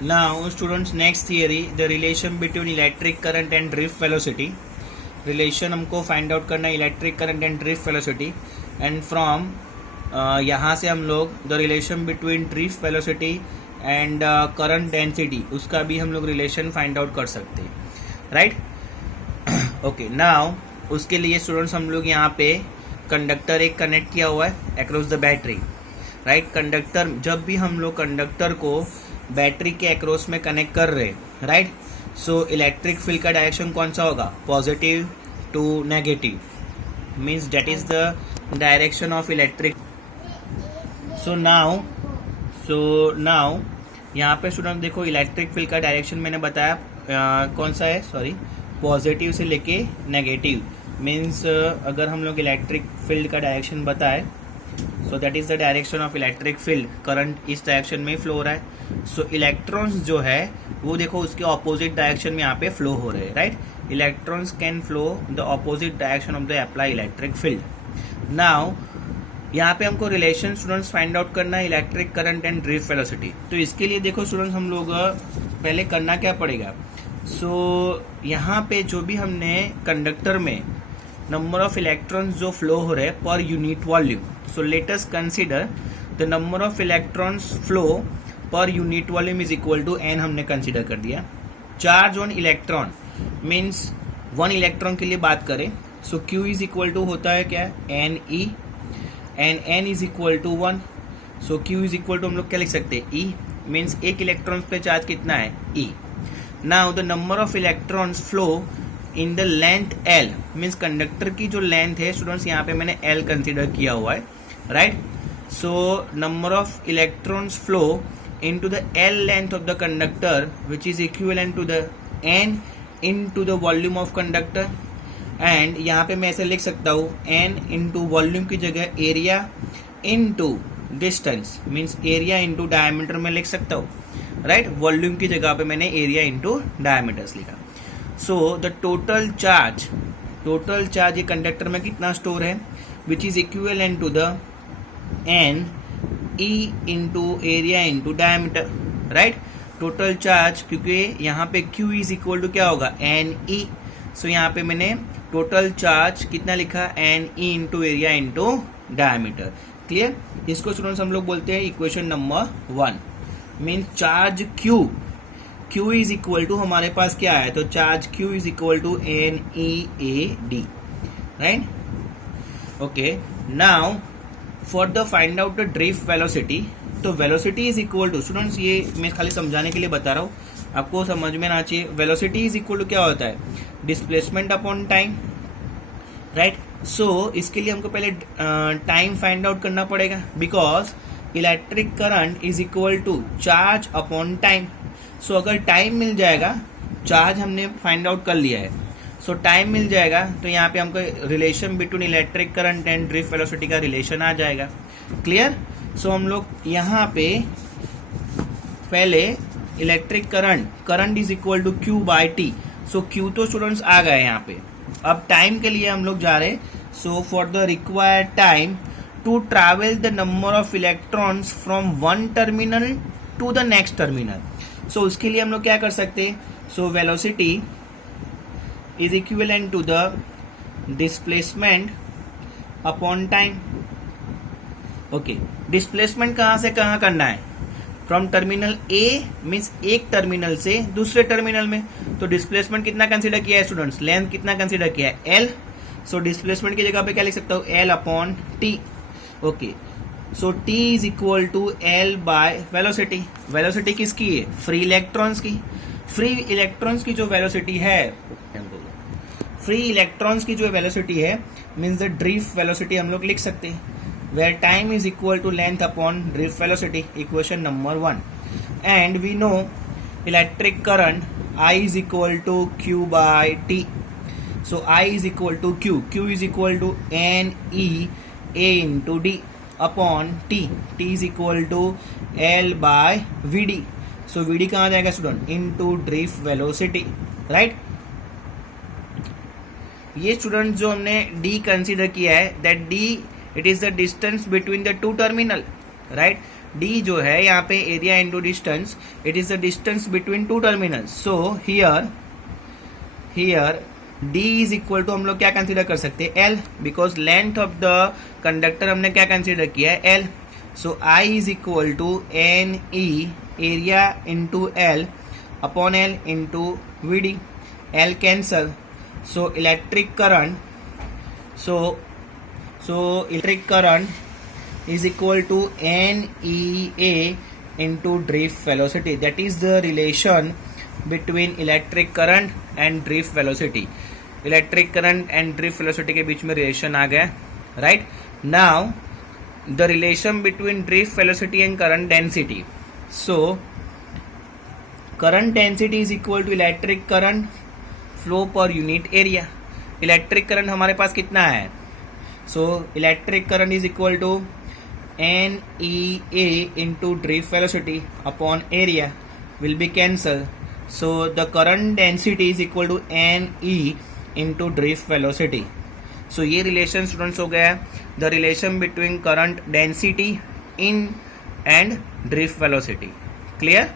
Now, students, next theory, the relation between electric current and drift velocity. Relation हमको find out करना है electric current and drift velocity, and from यहाँ से हम लोग the relation between drift velocity and current density, उसका भी हम लोग रिलेशन फाइंड आउट कर सकते हैं, राइट. ओके, नाउ उसके लिए स्टूडेंट्स हम लोग यहाँ पे कंडक्टर एक कनेक्ट किया हुआ है across the battery, right. Conductor, जब भी हम लोग कंडक्टर को बैटरी के अक्रॉस में कनेक्ट कर रहे हैं, राइट, सो इलेक्ट्रिक फील्ड का डायरेक्शन कौन सा होगा, positive to negative, means that is the direction of electric. So now यहाँ पे स्टूडेंट देखो, इलेक्ट्रिक फील्ड का डायरेक्शन मैंने बताया कौन सा है, सॉरी, पॉजिटिव से लेके नेगेटिव. मीन्स अगर हम लोग इलेक्ट्रिक फील्ड का डायरेक्शन बताए, so that is the direction of electric field, current इस डायरेक्शन में फ्लो हो रहा है. सो इलेक्ट्रॉन्स जो है वो देखो उसके ऑपोजिट डायरेक्शन में यहाँ पे फ्लो हो रहे हैं, right. Electrons can flow the opposite direction of the apply electric field. Now यहाँ पे हमको रिलेशन स्टूडेंट्स फाइंड आउट करना है electric current and drift velocity. तो इसके लिए देखो स्टूडेंट्स, हम लोग पहले करना क्या पड़ेगा. सो यहाँ पे जो भी हमने कंडक्टर में नंबर ऑफ इलेक्ट्रॉन्स जो फ्लो हो रहे हैं per unit volume, so let us consider the number of electrons flow per unit volume is equal to N, हमने कंसीडर कर दिया. Charge on electron means one electron के लिए बात करें, so Q is equal to होता है क्या, N E, and N is equal to 1. So Q is equal to हम लोग क्या लिख सकते हैं, ई, मीन्स एक इलेक्ट्रॉन पे चार्ज कितना है, E. Now the number of electrons flow in the length L, means conductor की जो लेंथ है स्टूडेंट्स, यहाँ पे मैंने एल कंसीडर किया हुआ है, right. So number of electrons flow into the L length of the conductor, which is equivalent to the N into the volume of conductor. and यहाँ पे मैं ऐसे लिख सकता हूँ N into volume की जगह area into distance, means area into diameter में लिख सकता हूँ, राइट. वॉल्यूम की जगह पे मैंने एरिया into diameters लिखा. सो द टोटल चार्ज ये कंडक्टर में कितना स्टोर है, which is equivalent to the N E into area into diameter, right. Total charge, क्योंकि यहाँ पे Q इज इक्वल टू क्या होगा, एन ई. सो यहाँ पे मैंने टोटल चार्ज कितना लिखा, N E into area into diameter. Clear. इसको स्टूडेंट्स हम लोग बोलते हैं equation number 1. Means charge Q is equal to, हमारे पास क्या है, तो charge Q is equal to N E A D, right. Okay, now for the find out the drift velocity, तो velocity is equal to, students ये मैं खाली समझाने के लिए बता रहा हूँ, आपको समझ में आना चाहिए. वेलोसिटी इज इक्वल टू क्या होता है, displacement upon time, right. So इसके लिए हमको पहले टाइम फाइंड आउट करना पड़ेगा, because electric current is equal to charge upon time. So अगर टाइम मिल जाएगा, चार्ज हमने फाइंड आउट कर लिया है, सो टाइम मिल जाएगा, तो यहाँ पे हमको relation between electric current and drift velocity का रिलेशन आ जाएगा. क्लियर. सो हम लोग यहाँ पे पहले electric current is equal to Q by T. So Q तो स्टूडेंट्स आ गए यहाँ पे. अब टाइम के लिए हम लोग जा रहे, so for the required time to travel the number of electrons from one terminal to the next terminal. So उसके लिए हम लोग क्या कर सकते, so velocity is equivalent to the displacement upon time. Okay, displacement कहाँ से कहाँ करना है, फ्रॉम टर्मिनल ए, मीन्स एक टर्मिनल से दूसरे टर्मिनल में. तो डिस्प्लेसमेंट कितना कंसीडर किया है स्टूडेंट्स, लेंथ कितना कंसीडर किया है, एल. सो डिस्प्लेसमेंट की जगह पे क्या लिख सकता हूँ, L upon T. Okay, so T is equal to L by velocity. Velocity किसकी है, फ्री इलेक्ट्रॉन्स की. फ्री इलेक्ट्रॉन्स की जो वेलोसिटी है, फ्री इलेक्ट्रॉन्स की जो वेलोसिटी है, मीन्स द ड्रिफ्ट वेलोसिटी हम लोग लिख सकते हैं, where time is equal to length upon drift velocity, equation number 1. And we know electric current I is equal to Q by T. So I is equal to Q is equal to N E A into D upon T is equal to L by V D. So V D कहाँ जाएगा student, into drift velocity, right. ये student जो हमने D consider किया है, that D it is the distance between the two terminal, right. D जो है यहाँ पे area into distance, it is the distance between two terminals. So here D is equal to हम लोग क्या कंसीडर कर सकते हैं, L, because length of the conductor हमने क्या कंसीडर किया है, L. So I is equal to N E area into L upon L into V D. L cancel. So electric current, so electric current is equal to NEA into drift velocity. That is the relation between electric current and drift velocity. Electric current and drift velocity के बीच में relation आ गया, right? Now the relation between drift velocity and current density. So current density is equal to electric current flow per unit area. Electric current हमारे पास कितना है, so electric current is equal to N E A into drift velocity upon area will be cancel. So the current density is equal to N E into drift velocity. So ये relation students हो गया the relation between current density in and drift velocity. Clear.